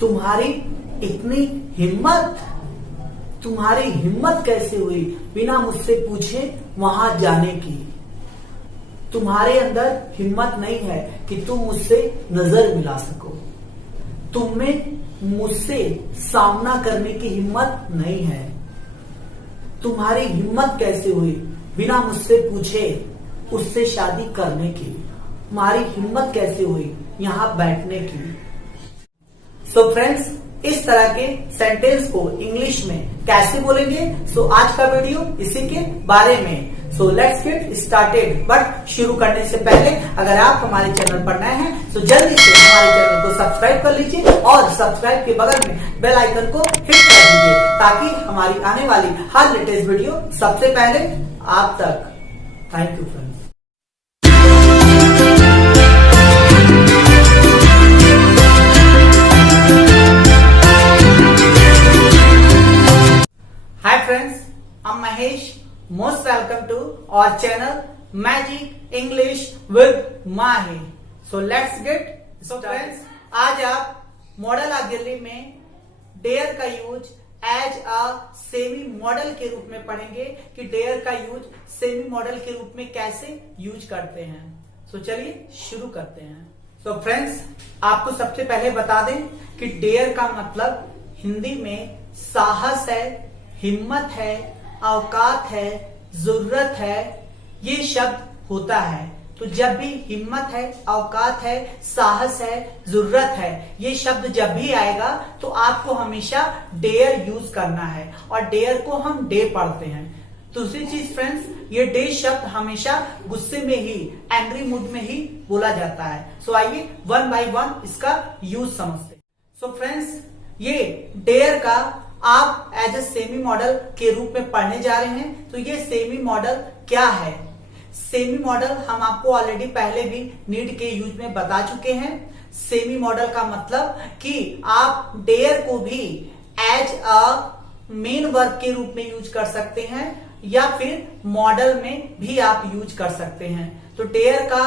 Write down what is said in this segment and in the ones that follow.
तुम्हारी इतनी हिम्मत, तुम्हारी हिम्मत कैसे हुई बिना मुझसे पूछे वहां जाने की। तुम्हारे अंदर हिम्मत नहीं है कि तुम मुझसे नजर मिला सको। तुम में मुझसे सामना करने की हिम्मत नहीं है। तुम्हारी हिम्मत कैसे हुई बिना मुझसे पूछे उससे शादी करने की। तुम्हारी हिम्मत कैसे हुई यहाँ बैठने की। सो फ्रेंड्स, इस तरह के सेंटेंस को इंग्लिश में कैसे बोलेंगे, सो आज का वीडियो इसी के बारे में। So let's get started. But शुरू करने से पहले अगर आप हमारे चैनल पर नए हैं तो जल्दी से हमारे चैनल को सब्सक्राइब कर लीजिए और सब्सक्राइब के बगल में बेल आइकन को हिट कर दीजिए ताकि हमारी आने वाली हर लेटेस्ट वीडियो सबसे पहले आप तक। Thank you friends. Hi friends, I'm Mahesh. Most welcome to our channel Magic English with Mahi. So let's get started. Friends, आज आप मॉडल ऑक्सिलरी में डेयर का use as a semi modal के रूप में पढ़ेंगे कि डेयर का यूज सेमी मॉडल के रूप में कैसे यूज करते हैं। तो चलिए शुरू करते हैं। तो फ्रेंड्स, आपको सबसे पहले बता दें कि डेयर का मतलब हिंदी में साहस है, हिम्मत है, औकात है, जरूरत है, ये शब्द होता है। तो जब भी हिम्मत है, औकात है, साहस है, जरूरत है, ये शब्द जब भी आएगा तो आपको हमेशा डेयर यूज करना है और डेयर को हम डे पढ़ते हैं। दूसरी चीज फ्रेंड्स, ये डे शब्द हमेशा गुस्से में ही, एंग्री मूड में ही बोला जाता है। सो आइए वन बाय वन इसका यूज समझते हैं। सो फ्रेंड्स, ये डेयर का आप एज ए सेमी मॉडल के रूप में पढ़ने जा रहे हैं। तो ये सेमी मॉडल क्या है? सेमी मॉडल हम आपको ऑलरेडी पहले भी नीड के यूज में बता चुके हैं। सेमी मॉडल का मतलब कि आप डेयर को भी एज अ मेन वर्ब के रूप में यूज कर सकते हैं या फिर मॉडल में भी आप यूज कर सकते हैं। तो डेयर का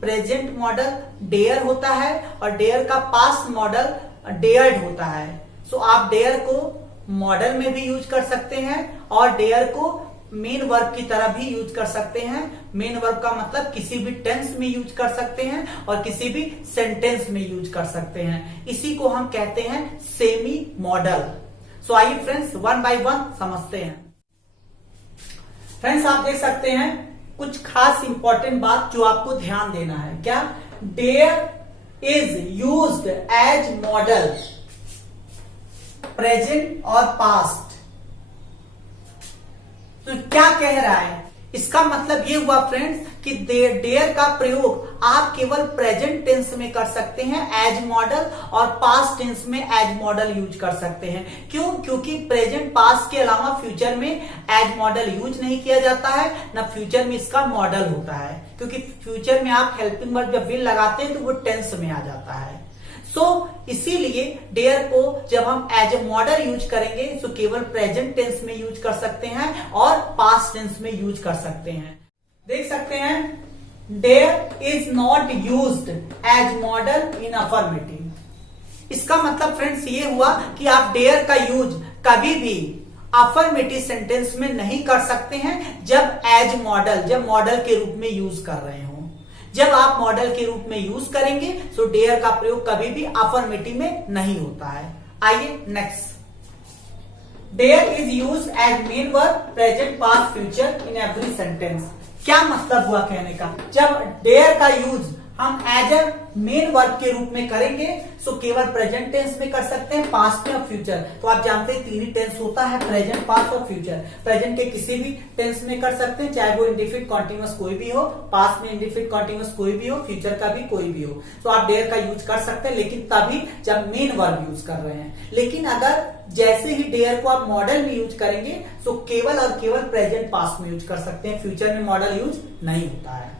प्रेजेंट मॉडल डेयर होता है और डेयर का पास्ट मॉडल डेयर्ड होता है। सो आप डेयर को मॉडल में भी यूज कर सकते हैं और डेयर को मेन वर्ब की तरह भी यूज कर सकते हैं। मेन वर्ब का मतलब किसी भी टेंस में यूज कर सकते हैं और किसी भी सेंटेंस में यूज कर सकते हैं। इसी को हम कहते हैं सेमी मॉडल। सो आइए फ्रेंड्स वन बाय वन समझते हैं। फ्रेंड्स, आप देख सकते हैं कुछ खास इंपॉर्टेंट बात जो आपको ध्यान देना है। क्या? Dare is used as modal present और पास्ट। तो क्या कह रहा है? इसका मतलब ये हुआ फ्रेंड्स कि डेयर का प्रयोग आप केवल प्रेजेंट टेंस में कर सकते हैं एज मॉडल और पास्ट टेंस में एज मॉडल यूज कर सकते हैं। क्यों? क्योंकि प्रेजेंट पास्ट के अलावा फ्यूचर में एज मॉडल यूज नहीं किया जाता है, ना फ्यूचर में इसका मॉडल होता है। क्योंकि फ्यूचर में आप हेल्पिंग वर्ब जब विल लगाते हैं तो वो टेंस में आ जाता है। इसीलिए डेयर को जब हम एज ए मॉडल यूज करेंगे तो केवल प्रेजेंट टेंस में यूज कर सकते हैं और पास्ट टेंस में यूज कर सकते हैं। देख सकते हैं, dare is not used as modal in affirmative. इसका मतलब फ्रेंड्स ये हुआ कि आप डेयर का यूज कभी भी अफर्मेटिव सेंटेंस में नहीं कर सकते हैं जब एज मॉडल, जब मॉडल के रूप में यूज कर रहे हो। जब आप मॉडल के रूप में यूज करेंगे तो डेयर का प्रयोग कभी भी अफर्मेटिव में नहीं होता है। आइए next. Dare is use as main verb present past future in every sentence. क्या मतलब हुआ कहने का? जब डेयर का यूज हम एज ए मेन वर्ब के रूप में करेंगे तो केवल प्रेजेंट टेंस में कर सकते हैं, पास्ट में और फ्यूचर। तो आप जानते हैं तीन ही टेंस होता है, प्रेजेंट, पास्ट और फ्यूचर। प्रेजेंट के किसी भी टेंस में कर सकते हैं, चाहे वो इंडेफिनिट कॉन्टिन्यूअस कोई भी हो, पास्ट में इंडेफिनिट कॉन्टिन्यूअस कोई भी हो, फ्यूचर का भी कोई भी हो। तो आप डेयर का यूज कर सकते हैं, लेकिन तभी जब मेन वर्ब यूज कर रहे हैं। लेकिन अगर जैसे ही डेयर को आप मॉडल में यूज करेंगे तो केवल और केवल प्रेजेंट पास्ट में यूज कर सकते हैं, फ्यूचर में मॉडल यूज नहीं होता है।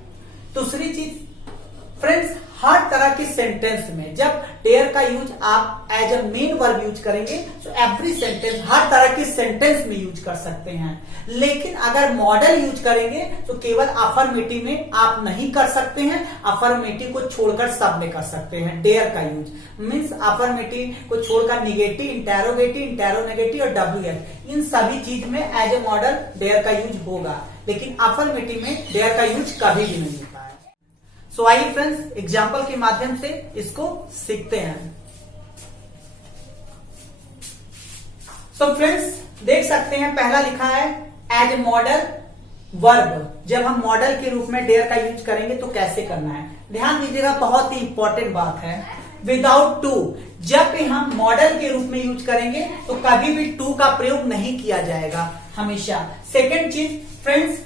दूसरी चीज फ्रेंड्स, हर तरह के सेंटेंस में जब डेयर का यूज आप as a main verb use करेंगे तो एवरी सेंटेंस, हर तरह के सेंटेंस में यूज कर सकते हैं। लेकिन अगर मॉडल यूज करेंगे तो केवल अफर्मेटिव में आप नहीं कर सकते हैं, अफर्मेटिव को छोड़कर सब में कर सकते हैं डेयर का यूज। मीन्स अफर्मेटिव को छोड़कर निगेटिव, इंटेरोगेटिव, इंटेरोनेगेटिव और WH इन सभी चीज में एज ए मॉडल डेयर का यूज होगा, लेकिन अफर्मेटिव में डेयर का यूज कभी भी नहीं होता है। सो आइए फ्रेंड्स एग्जाम्पल के माध्यम से इसको सीखते हैं। सो फ्रेंड्स देख सकते हैं पहला लिखा है एज ए मॉडल वर्ब। जब हम मॉडल के रूप में डेयर का यूज करेंगे तो कैसे करना है, ध्यान दीजिएगा, बहुत ही इंपॉर्टेंट बात है। विदाउट टू, जब भी हम मॉडल के रूप में यूज करेंगे तो कभी भी टू का प्रयोग नहीं किया जाएगा हमेशा। सेकेंड चीज फ्रेंड्स,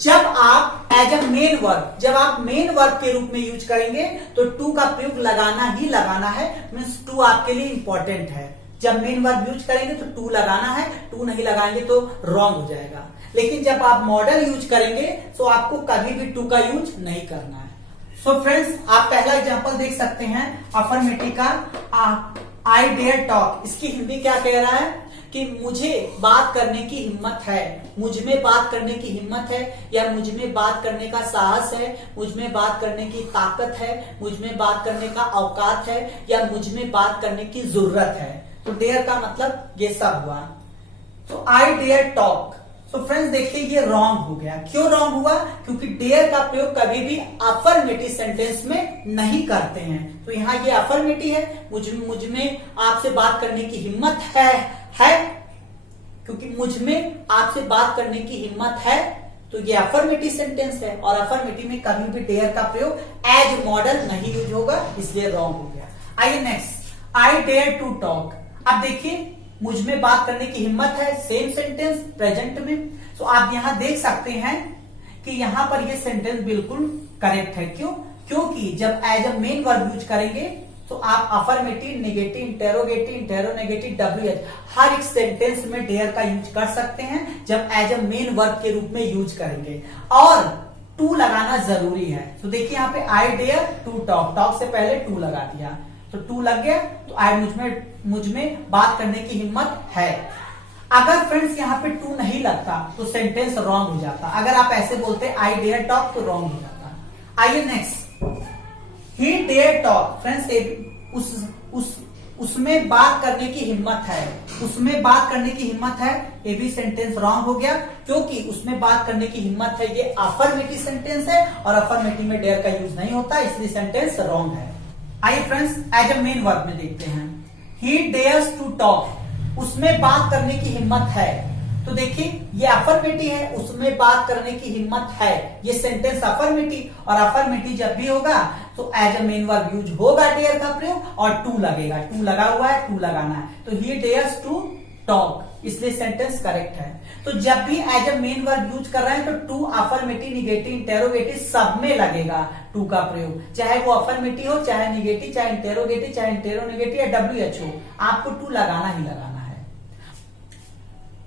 जब आप एज अ मेन वर्ब, जब आप मेन वर्ब के रूप में यूज करेंगे तो टू का प्रयोग लगाना ही लगाना है। मीन्स टू आपके लिए इंपॉर्टेंट है। जब मेन वर्ब यूज करेंगे तो टू लगाना है, टू नहीं लगाएंगे तो रॉन्ग हो जाएगा। लेकिन जब आप मॉडल यूज करेंगे तो आपको कभी भी टू का यूज नहीं करना है। सो फ्रेंड्स आप पहला एग्जांपल देख सकते हैं अफर्मेटिव का, आई डेयर टॉक। इसकी हिंदी क्या कह रहा है कि मुझे बात करने की हिम्मत है, मुझ में बात करने की हिम्मत है, या मुझ में बात करने का साहस है, मुझ में बात करने की ताकत है, मुझ में बात करने का औकात है, या मुझ में बात करने की जरूरत है। तो डेयर का मतलब ये सब हुआ। तो आई डेयर टॉक। तो फ्रेंड्स देखिए ये रॉन्ग हो गया। क्यों रॉन्ग हुआ? क्योंकि डेयर का प्रयोग कभी भी अफर्मेटिव सेंटेंस में नहीं करते हैं। तो यहाँ ये अफर्मेटिव है, मुझ में आपसे बात करने की हिम्मत है, क्योंकि मुझ में आपसे बात करने की हिम्मत है, तो ये अफर्मेटिव सेंटेंस है। और अफर्मेटिव में कभी भी डेयर का प्रयोग एज मॉडल नहीं यूज होगा, इसलिए रॉन्ग हो गया। आइए next, I dare to talk. अब देखिए मुझ में बात करने की हिम्मत है, सेम सेंटेंस प्रेजेंट में। तो आप यहां देख सकते हैं कि यहां पर ये सेंटेंस बिल्कुल करेक्ट है। क्यों? क्योंकि जब as a main verb use करेंगे तो आप affirmative, negative, interrogative, interronegative, WH हर एक सेंटेंस में डेयर का यूज कर सकते हैं जब एज अ मेन वर्ब के रूप में यूज करेंगे। और टू लगाना जरूरी है। तो देखिए यहाँ पे I dare to talk, talk से पहले टू लगा दिया तो टू लग गया। तो आई मुझ में बात करने की हिम्मत है। अगर फ्रेंड्स यहाँ पे टू नहीं लगता तो सेंटेंस रॉन्ग हो जाता। अगर आप ऐसे बोलते आई डेयर टॉक तो रॉन्ग हो जाता। आइए next, he dare talk. Friends उसमें बात करने की हिम्मत है, उसमें बात करने की हिम्मत है, ये भी सेंटेंस रॉन्ग हो गया क्योंकि उसमें बात करने की हिम्मत है ये अफर्मेटिव सेंटेंस है और अफर्मेटिव में डेयर का यूज नहीं होता, इसलिए सेंटेंस रॉन्ग है। आइए friends as a main verb में देखते हैं, ही डेयर्स टू टॉक। उसमें बात करने की हिम्मत है। तो देखिए ये अफर्मेटिव है, उसमें बात करने की हिम्मत है, ये सेंटेंस अफर्मेटिव। और अफर्मेटिव जब भी होगा तो as a main verb use होगा डेयर का प्रयोग और टू लगेगा। टू लगा हुआ है, टू लगाना है। तो ही डेयर्स टू टॉक, इसलिए सेंटेंस करेक्ट है। तो जब भी as a main verb use कर रहे हैं तो टू अफर्मेटिव, निगेटिव, इंटेरोगेटिव सब में लगेगा टू का प्रयोग, चाहे वो अफर्मेटिव हो, चाहे निगेटिव, चाहे इंटेरोगेटिव, चाहे इंटेरोनेगेटिव या WH हो, आपको टू लगाना ही लगाना है।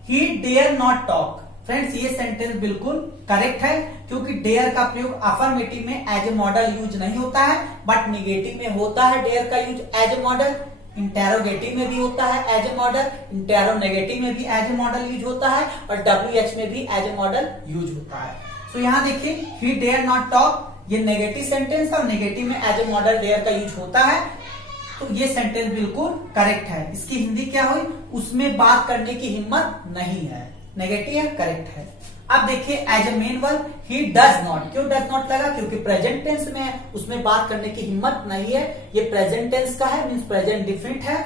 He dare not talk. Friends ये सेंटेंस बिल्कुल करेक्ट है क्योंकि डेयर का प्रयोग अफर्मेटिव में एज ए मॉडल यूज नहीं होता है, बट निगेटिव में होता है डेयर का use as a modal, interrogative में भी होता है एज ए मॉडल, इंटेरोनेगेटिव में भी एज ए मॉडल यूज होता है और WH में भी एज ए मॉडल यूज होता है। तो यहां देखिए ही डेयर नॉट टॉक, ये नेगेटिव सेंटेंस और नेगेटिव में एज ए मॉडल डेयर का यूज होता है, तो ये सेंटेंस बिल्कुल करेक्ट है। इसकी हिंदी क्या हुई? उसमें बात करने की हिम्मत नहीं है। नेगेटिव है, करेक्ट है। अब देखिए as a main verb he does not. क्यों डज नॉट लगा? क्योंकि प्रेजेंट टेंस में है, उसमें बात करने की हिम्मत नहीं है। ये प्रेजेंट टेंस का है, मीन्स प्रेजेंट डिफिनिट है।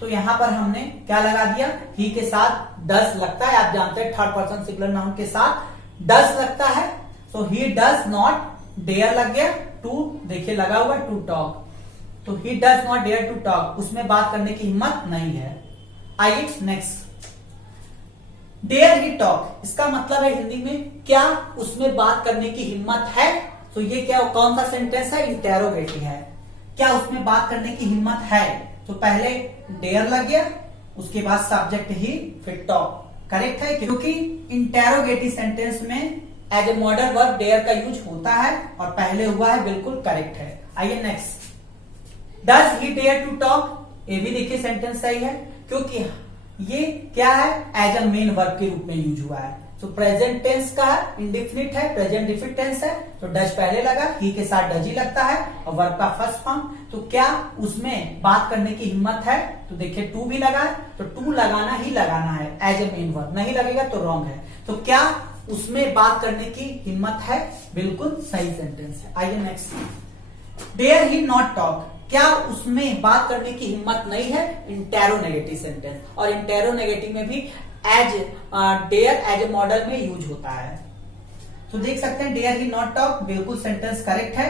तो यहां पर हमने क्या लगा दिया? ही के साथ डज लगता है। आप जानते हैं थर्ड पर्सन सिंगुलर नाउन के साथ डज लगता है। तो ही डज नॉट, डेयर लग गया, टू देखिए लगा हुआ टू टॉक। तो he does not dare to talk, उसमें बात करने की हिम्मत नहीं है। आइए नेक्स्ट, डेयर ही टॉक। इसका मतलब है हिंदी में क्या उसमें बात करने की हिम्मत है? तो ये क्या कौन सा सेंटेंस है? इंटेरोगेटिव है। क्या उसमें बात करने की हिम्मत है? तो पहले डेयर लग गया, उसके बाद सब्जेक्ट ही, फिर टॉक। करेक्ट है क्योंकि इंटेरोगेटिव सेंटेंस में as a modal verb dare का यूज होता है और पहले हुआ है, बिल्कुल करेक्ट है। आइए next, does he dare to talk, ये भी देखिए सेंटेंस सही है क्योंकि ये क्या है, एज अ मेन वर्ब के रूप में यूज हुआ है। तो प्रेजेंट टेंस का इंडिफिनिट है, प्रेजेंट डिफिनिट टेंस है, तो डज पहले लगा, ही के साथ डज ही लगता है और वर्ब का फर्स्ट फॉर्म। तो क्या उसमें बात करने की हिम्मत है, तो देखिए टू भी लगा है, तो टू लगाना ही लगाना है एज ए मेन वर्ब, नहीं लगेगा तो रॉन्ग है। तो क्या उसमें बात करने की हिम्मत है, बिल्कुल सही सेंटेंस है। आइए next, dare he not talk, क्या उसमें बात करने की हिम्मत नहीं है, इंटेरोनेगेटिव सेंटेंस, और इंटेरोनेगेटिव में भी as dare as a modal में यूज होता है। तो देख सकते हैं डेयर ही नॉट टॉक बिल्कुल सेंटेंस करेक्ट है।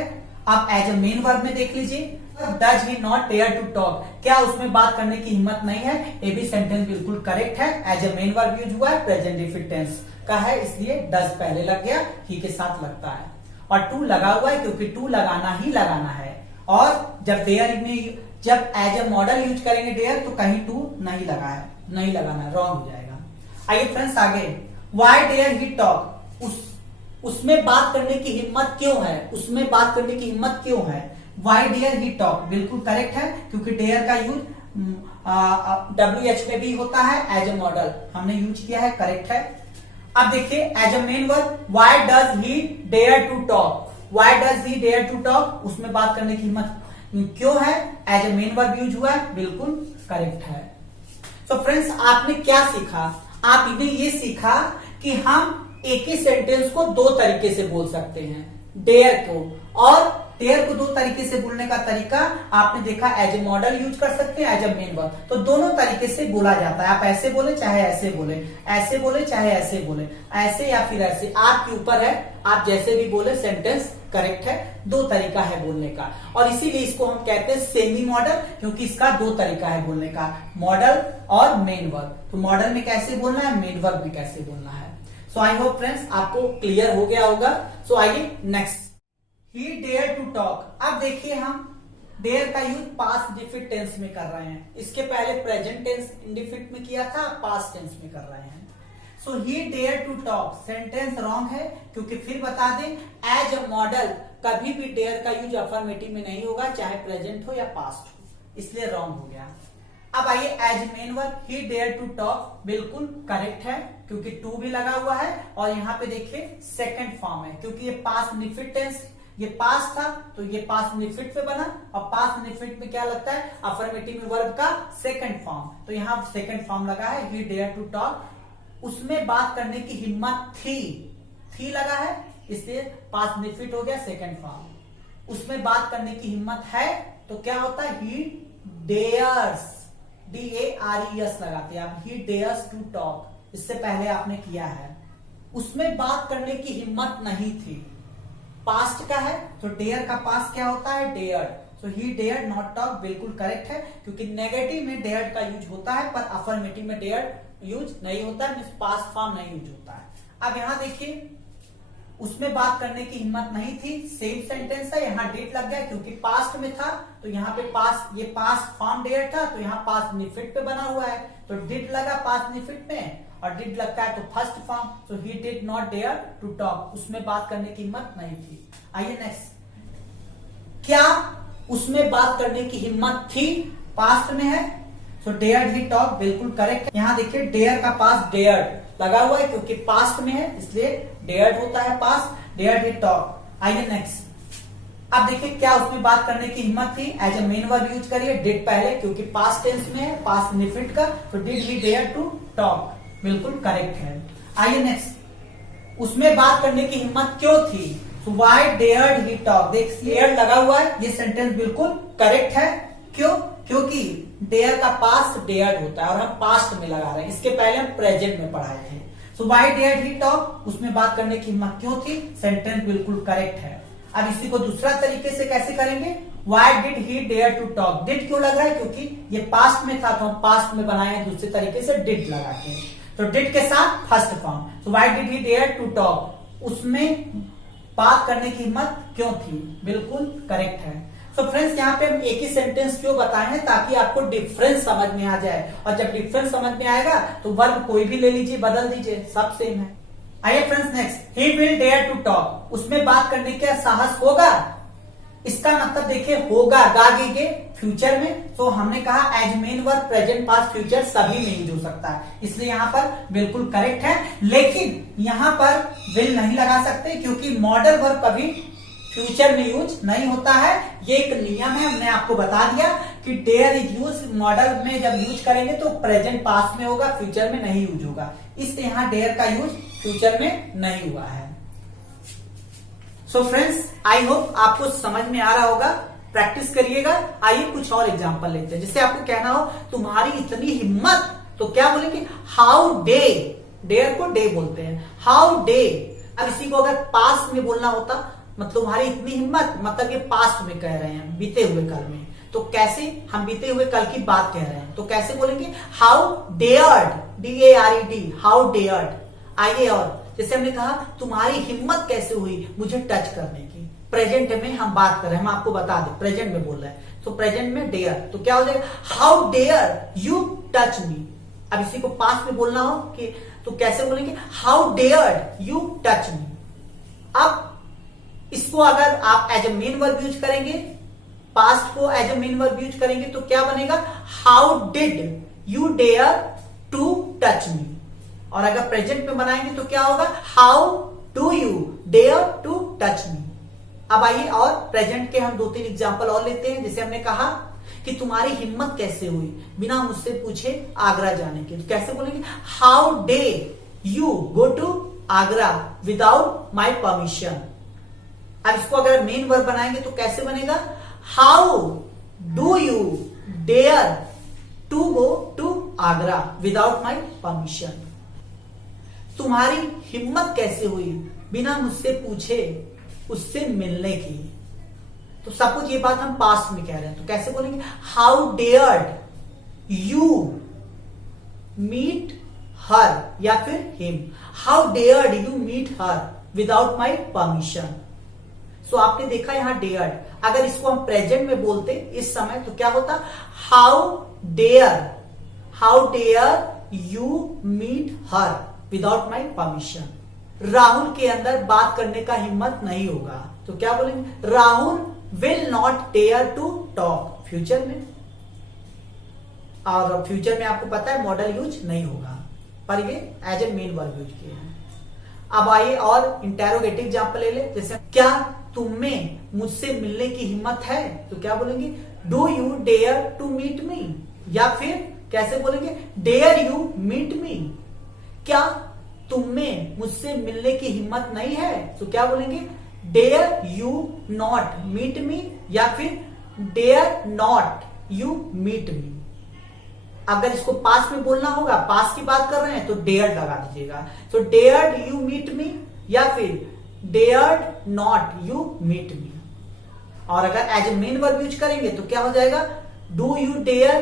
आप एज ए मेन वर्ब में देख लीजिए, does he not dare to talk, क्या उसमें बात करने की हिम्मत नहीं है, ये भी सेंटेंस बिल्कुल करेक्ट है, as a main verb use हुआ है, प्रेजेंट डिफिनिट टेंस का है, इसलिए डज पहले लग गया, ही के साथ लगता है, और टू लगा हुआ है क्योंकि टू लगाना ही लगाना है। और जब डेयर में जब एज ए मॉडल यूज करेंगे डेयर, तो कहीं टू नहीं लगा है, नहीं लगाना, रॉन्ग हो जाएगा। आइए फ्रेंड्स आगे, वाई डेयर ही टॉक, उसमें बात करने की हिम्मत क्यों है, उसमें बात करने की हिम्मत क्यों है, वाई डेयर ही टॉक बिल्कुल करेक्ट है क्योंकि डेयर का यूज WH में भी होता है एज ए मॉडल, हमने यूज किया है, करेक्ट है। अब देखिए as a main verb, why does he dare to talk, why does he dare to talk, उसमें बात करने की हिम्मत क्यों है, as a main verb use हुआ है, बिल्कुल करेक्ट है। तो फ्रेंड्स आपने क्या सीखा, आपने ये सीखा कि हम एक ही सेंटेंस को दो तरीके से बोल सकते हैं, डेयर को, और डेयर को दो तरीके से बोलने का तरीका आपने देखा, एज ए मॉडल यूज कर सकते हैं, एज ए मेन वर्ब, तो दोनों तरीके से बोला जाता है। आप ऐसे बोले चाहे ऐसे बोले, ऐसे बोले चाहे ऐसे बोले, ऐसे या फिर ऐसे, आपके ऊपर है, आप जैसे भी बोले सेंटेंस करेक्ट है, दो तरीका है बोलने का, और इसीलिए इसको हम कहते हैं सेमी मॉडल, क्योंकि इसका दो तरीका है बोलने का, मॉडल और मेन वर्ब। तो मॉडल में कैसे बोलना है, मेन वर्ब में कैसे बोलना है। सो आई होप फ्रेंड्स आपको क्लियर हो गया होगा। सो आइए next, he dare to talk. अब देखिए हम डेयर का यूज पास्ट डिफिनिट टेंस में कर रहे हैं, इसके पहले प्रेजेंट टेंस इंडिफिनिट में किया था, पास्ट टेंस में कर रहे हैं। So he dare to talk sentence wrong है क्योंकि फिर बता दें, एज अ मॉडल कभी भी डेयर का यूज अफर्मेटिव में नहीं होगा, चाहे प्रेजेंट हो या पास्ट हो, इसलिए रॉन्ग हो गया। अब आइए as main verb, he dare to talk बिल्कुल करेक्ट है क्योंकि टू भी लगा हुआ है, और यहाँ पे देखिए सेकंड फॉर्म है क्योंकि ये पास्ट निफिट टेंस, ये पास्ट था तो ये पास्ट निफिट पे बना, और पास्ट निफिट में क्या लगता है, अफर्मेटिव में वर्ब का सेकंड फॉर्म, तो यहाँ सेकंड फॉर्म लगा है, ही डेयर टू टॉक, उसमें बात करने की हिम्मत थी लगा है, इसलिए पास्ट निफिट हो गया सेकंड फॉर्म। उसमें बात करने की हिम्मत है तो क्या होता है, ही डेयर्स, DARES लगाते हैं आप, ही डेयर्स टू टॉक, इससे पहले आपने किया है। उसमें बात करने की हिम्मत नहीं थी, पास्ट का है तो डेयर का पास्ट क्या होता है, डेयर्ड, तो ही डेयर्ड नॉट टॉक बिल्कुल करेक्ट है क्योंकि नेगेटिव में डेयर्ड का यूज होता है पर अफर्मेटिव में डेयर्ड यूज नहीं होता है, पास्ट फॉर्म नहीं यूज होता है। अब यहां देखिए, उसमें बात करने की हिम्मत नहीं थी, सेम सेंटेंस है, यहाँ डिड लग गया क्योंकि पास्ट में था, तो यहाँ पे पास्ट, ये पास्ट फॉर्म डेयर था तो यहाँ पास्ट निफिट पे बना हुआ है, तो डिड लगा पास्ट निफिट में, और डिड लगता है तो फर्स्ट फॉर्म, तो he did not dare to talk, उसमें बात करने की हिम्मत नहीं थी। आइए नेक्स्ट, क्या उसमें बात करने की हिम्मत थी, पास्ट में है, तो डेयर ही टॉक बिल्कुल करेक्ट है। यहाँ देखिए डेयर का पास्ट डेयर्ड लगा हुआ है क्योंकि पास्ट में है, इसलिए डेयर्ड होता है पास्ट, डेयर्ड ही टॉक। आइए नेक्स्ट, अब देखिए क्या उसमें बात करने की हिम्मत थी, as a main verb use करिए, डिड पहले क्योंकि पास्ट टेंस में है, पास्ट निफिट का, तो did he dare to talk बिल्कुल करेक्ट है। आइए नेक्स्ट, उसमें बात करने की हिम्मत क्यों थी, so why dared he talk, देखिए डेयर लगा हुआ है, ये सेंटेंस बिल्कुल करेक्ट है, क्यों, क्योंकि डेयर का पास्ट डेयर्ड होता है और हम पास्ट में लगा रहे हैं, इसके पहले हम प्रेजेंट में पढ़ाए थे। सो वाई डेयर्ड ही टॉक, उसमें बात करने की हिम्मत क्यों थी, सेंटेंस बिल्कुल करेक्ट है। अब इसी को दूसरा तरीके से कैसे करेंगे, why did he dare to talk, did क्यों लग रहा है क्योंकि ये पास्ट में था तो हम पास्ट में बनाए हैं दूसरे तरीके से डिड लगा के, तो डिड के साथ first form, so why did he dare to talk, उसमें बात करने की हिम्मत क्यों थी, बिल्कुल करेक्ट है। तो फ्रेंड्स यहाँ पे हम एक ही सेंटेंस क्यों बताए हैं, ताकि आपको डिफरेंस समझ में आ जाए, और जब डिफरेंस समझ में आएगा तो वर्ब कोई भी ले लीजिए, बदल दीजिए, सब सेम है। आइए friends next, he will dare to talk, उसमें बात करने का साहस होगा, इसका मतलब देखिए होगा गागे के फ्यूचर में। तो हमने कहा as main verb present past future सभी में यूज हो सकता है, इसलिए यहां पर बिल्कुल करेक्ट है। लेकिन यहां पर विल नहीं लगा सकते क्योंकि मॉडल वर्ब कभी फ्यूचर में यूज नहीं होता है। ये एक नियम है, हमने आपको बता दिया कि डेयर इज यूज मॉडल में जब यूज करेंगे तो प्रेजेंट पास्ट में होगा, फ्यूचर में नहीं यूज होगा। इसलिए यहां डेयर का यूज फ्यूचर में नहीं हुआ है। सो फ्रेंड्स, आई होप आपको समझ में आ रहा होगा, प्रैक्टिस करिएगा। आइए कुछ और एग्जांपल लेते हैं। जैसे आपको कहना हो तुम्हारी इतनी हिम्मत, तो क्या बोलेंगे? हाउ डे, डेयर को डे बोलते हैं, हाउ डे। अब इसी को अगर पास्ट में बोलना होता, मतलब तुम्हारी इतनी हिम्मत, मतलब ये पास्ट में कह रहे हैं, बीते हुए कल में। तो कैसे? हम बीते हुए कल की बात कह रहे हैं, तो कैसे बोलेंगे? How dared, DARED, how dared. आइए और जैसे हमने कहा तुम्हारी हिम्मत कैसे हुई मुझे टच करने की, प्रेजेंट में हम बात कर रहे हैं, हम आपको बता दें प्रेजेंट में बोल रहे हैं, तो प्रेजेंट में डेयर, तो क्या हो जाएगा? How dare you touch me. अब इसी को पास्ट में बोलना हो कि तो कैसे बोलेंगे? How dared you touch me. अब इसको अगर आप as a main verb use करेंगे, पास्ट को as a main verb use करेंगे तो क्या बनेगा? How did you dare to touch me. और अगर प्रेजेंट में बनाएंगे तो क्या होगा? How do you dare to touch me. अब आइए और प्रेजेंट के हम 2-3 एग्जांपल और लेते हैं। जैसे हमने कहा कि तुम्हारी हिम्मत कैसे हुई बिना मुझसे पूछे आगरा जाने की, तो कैसे बोलेंगे? How dare you go to Agra without my permission. अब इसको अगर मेन वर्ब बनाएंगे तो कैसे बनेगा? How do you dare to go to Agra without my permission. तुम्हारी हिम्मत कैसे हुई बिना मुझसे पूछे उससे मिलने की। तो सपोज ये बात हम पास्ट में कह रहे हैं, तो कैसे बोलेंगे? How dared you meet her, या फिर him. How dared you meet her without my permission. So आपने देखा यहां डेयर्ड, अगर इसको हम प्रेजेंट में बोलते इस समय तो क्या होता? How dare you meet her without my permission. Rahul के अंदर बात करने का हिम्मत नहीं होगा, तो क्या बोलेंगे? Rahul will not dare to talk, future में। और फ्यूचर में आपको पता है मॉडल यूज नहीं होगा, पर ये as a main verb use किए हैं। अब आइए और इंटेरोगेटिव एग्जांपल ले ले। जैसे क्या तुम में मुझसे मिलने की हिम्मत है, तो क्या बोलेंगे? Do you dare to meet me. या फिर कैसे बोलेंगे? Dare you meet me. क्या तुम में मुझसे मिलने की हिम्मत नहीं है, तो क्या बोलेंगे? Dare you not meet me, या फिर dare not you meet me. अगर इसको पास्ट में बोलना होगा, पास्ट की बात कर रहे हैं, तो डेयर लगा दीजिएगा। तो डेयर यू मीट मी, या फिर dare not you meet me. और अगर as a main verb use करेंगे तो क्या हो जाएगा? Do you dare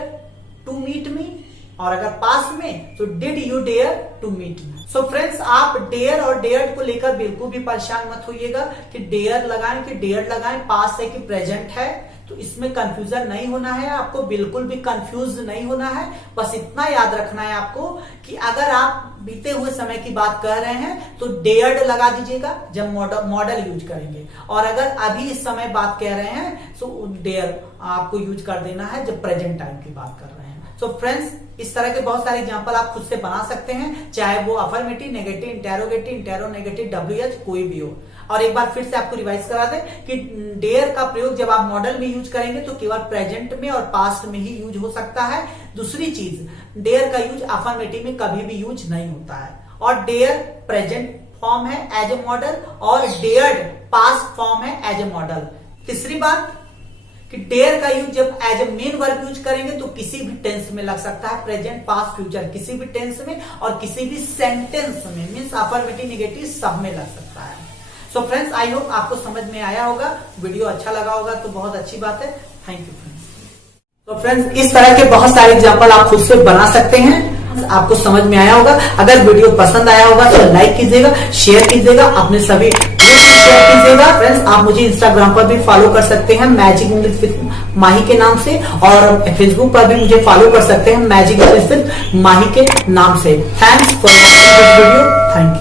to meet me. और अगर पास्ट में तो did you dare to meet me. So friends, आप डेयर और डेयर्ड को लेकर बिल्कुल भी परेशान मत होइएगा कि डेयर लगाएं कि डेयर्ड लगाएं, पास्ट है कि प्रेजेंट है, तो इसमें कंफ्यूजन नहीं होना है। आपको बिल्कुल भी कंफ्यूज नहीं होना है। बस इतना याद रखना है आपको कि अगर आप बीते हुए समय की बात कर रहे हैं तो डेयर्ड लगा दीजिएगा जब मॉडल यूज करेंगे, और अगर अभी इस समय बात कह रहे हैं तो डेयर आपको यूज कर देना है जब प्रेजेंट टाइम की बात कर रहे हैं। सो फ्रेंड्स, इस तरह के बहुत सारे एग्जांपल आप खुद से बना सकते हैं, चाहे वो affirmative, negative, interrogative, interronegative, WH कोई भी हो। और एक बार फिर से आपको रिवाइज करा दें कि डेयर का प्रयोग जब आप मॉडल में यूज करेंगे तो केवल प्रेजेंट में और पास्ट में ही यूज हो सकता है। दूसरी चीज, डेयर का यूज अफर्मेटिव में कभी भी यूज नहीं होता है। और डेयर प्रेजेंट फॉर्म है एज ए मॉडल, और डेयर्ड पास्ट फॉर्म है एज ए मॉडल। तीसरी बात कि डेयर का यूज जब as a main verb use करेंगे तो किसी भी टेंस में लग सकता है, प्रेजेंट, पास्ट, फ्यूचर, किसी भी टेंस में और किसी भी सेंटेंस में, मीन्स अफर्मेटिव, नेगेटिव सब में लग सकता है। सो फ्रेंड्स, आई होप आपको समझ में आया होगा, वीडियो अच्छा लगा होगा तो बहुत अच्छी बात है। Thank you friends. तो फ्रेंड्स, इस तरह के बहुत सारे एग्जाम्पल आप खुद से बना सकते हैं, आपको समझ में आया होगा। अगर वीडियो पसंद आया होगा तो लाइक कीजिएगा, शेयर कीजिएगा, अपने सभी शेयर कीजिएगा। फ्रेंड्स, आप मुझे इंस्टाग्राम पर भी फॉलो कर सकते हैं मैजिक इंग्लिश विद माही के नाम से, और फेसबुक पर भी मुझे फॉलो कर सकते हैं मैजिक इंग्लिश विद माही के नाम से। Thanks for watching this video. Thank you.